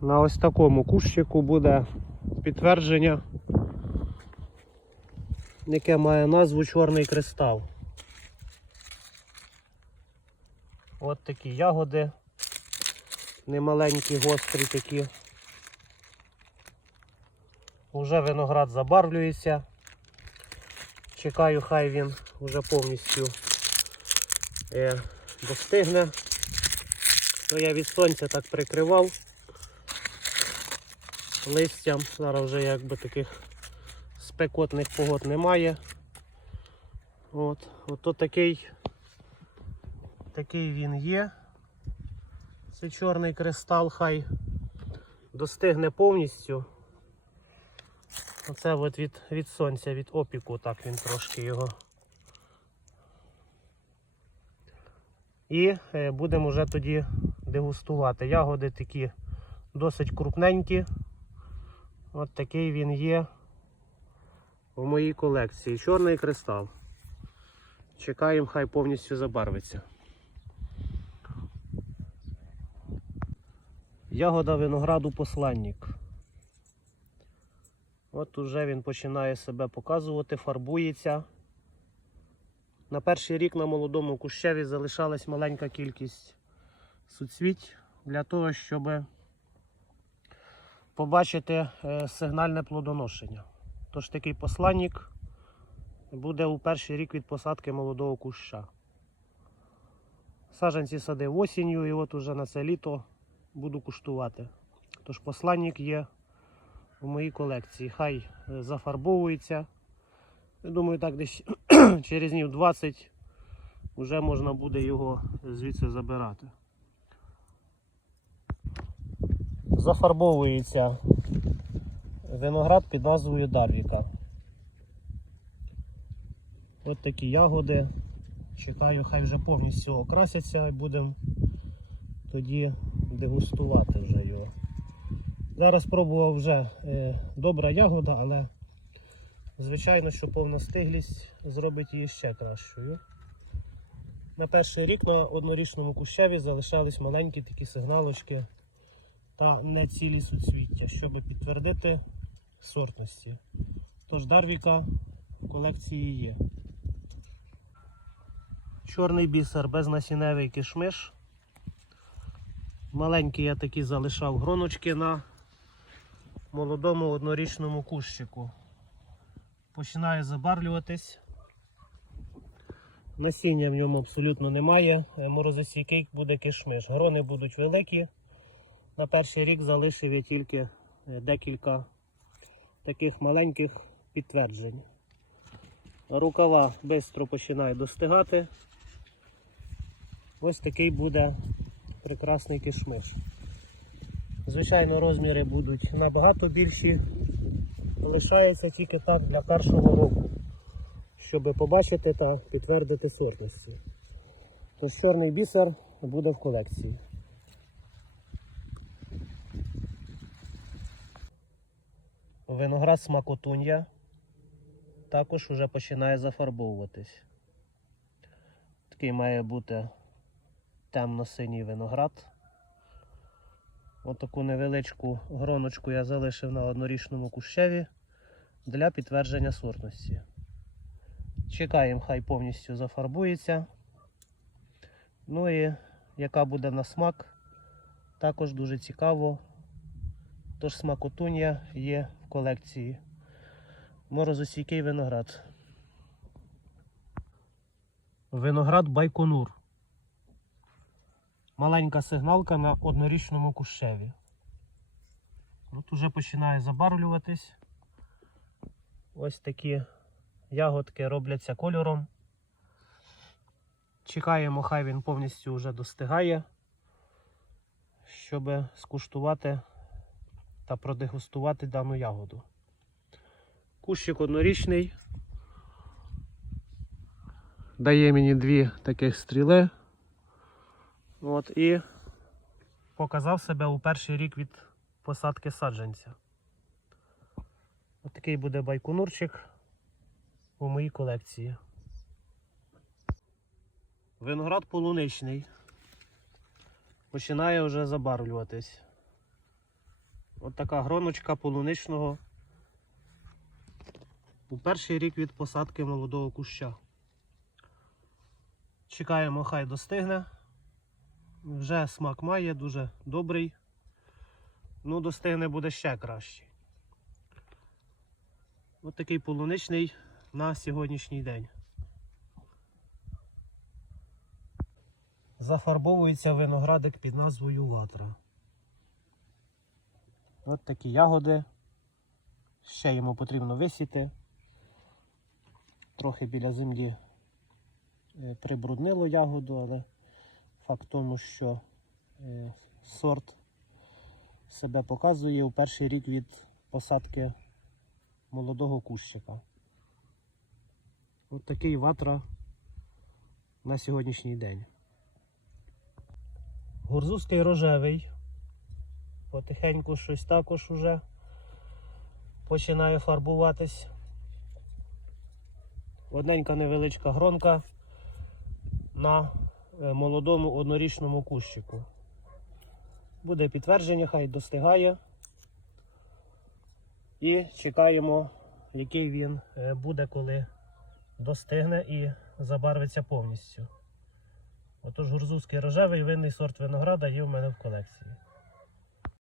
На ось такому кущику буде підтвердження, яке має назву Чорний кристал. От такі ягоди. Немаленькі, гострі такі. Уже виноград забарвлюється. Чекаю, хай він вже повністю е, достигне. То я від сонця так прикривав листям. Зараз вже якби таких спекотних погод немає. От, Ото такий, такий він є. Це чорний кристал, хай достигне повністю. Оце от від, від сонця, від опіку, так він трошки його. І е, будемо вже тоді дегустувати. Ягоди такі досить крупненькі. От такий він є в моїй колекції. Чорний кристал. Чекаємо, хай повністю забарвиться. Ягода винограду посланник. От уже він починає себе показувати, фарбується. На перший рік на молодому кущеві залишалась маленька кількість суцвіть для того, щоб побачити е, сигнальне плодоношення. Тож такий посланник буде у перший рік від посадки молодого куща. Саджанці садив осінню і от уже на це літо буду куштувати. Тож посланник є у моїй колекції. Хай е, зафарбовується. Я думаю, так десь через днів 20 вже можна буде його звідси забирати. Зафарбовується виноград під назвою Дарвіка. От такі ягоди. Чекаю, хай вже повністю окрасяться і будемо тоді дегустувати вже його. Зараз пробував вже е, добра ягода, але звичайно, що повна стиглість зробить її ще кращою. На перший рік на однорічному кущеві залишались маленькі такі сигналочки та нецілі суцвіття, щоб підтвердити сортності. Тож Дарвіка в колекції є. Чорний бісер безнасінневий кишмиш. Маленькі я такі залишав гроночки на молодому однорічному кущику. Починає забарвлюватись. Насіння в ньому абсолютно немає. Е, Морозостійкий буде кишмиш. Грони будуть великі. На перший рік залишив я тільки е, декілька таких маленьких підтверджень. Рукава швидко починає достигати. Ось такий буде прекрасний кишмиш. Звичайно, розміри будуть набагато більші. Лишається тільки так для першого року, щоб побачити та підтвердити сортності. Тож чорний бісер буде в колекції. Виноград смакотун'я також вже починає зафарбовуватись. Такий має бути темно-синій виноград. Отаку невеличку гроночку я залишив на однорічному кущеві для підтвердження сортності. Чекаємо, хай повністю зафарбується. Ну і яка буде на смак, також дуже цікаво. Тож смакотуння є в колекції. Морозостійкий виноград. Виноград Байконур. Маленька сигналка на однорічному кущеві. От уже починає забарвлюватись. Ось такі ягодки робляться кольором. Чекаємо, хай він повністю вже достигає, щоб скуштувати та продегустувати дану ягоду. Кущик однорічний. Дає мені дві таких стріли. От і показав себе у перший рік від посадки саджанця. Такий буде байконурчик у моїй колекції. Виноград полуничний. Починає вже забарвлюватись. От така гроночка полуничного. У перший рік від посадки молодого куща. Чекаємо, хай достигне. Вже смак має, дуже добрий. Ну, достигне буде ще краще. Ось такий полуничний на сьогоднішній день. Зафарбовується виноградик під назвою Латра. От такі ягоди. Ще йому потрібно висіти. Трохи біля землі е, прибруднило ягоду, але факт тому, що е, сорт себе показує у перший рік від посадки молодого кущика. От такий ватра на сьогоднішній день. Гурзузький рожевий. Потихеньку щось також уже починає фарбуватись. Одненька невеличка гронка на е, молодому однорічному кущику. Буде підтвердження, хай достигає. І чекаємо, який він е, буде, коли достигне і забарвиться повністю. Отож гурзузький рожевий винний сорт винограда є в мене в колекції.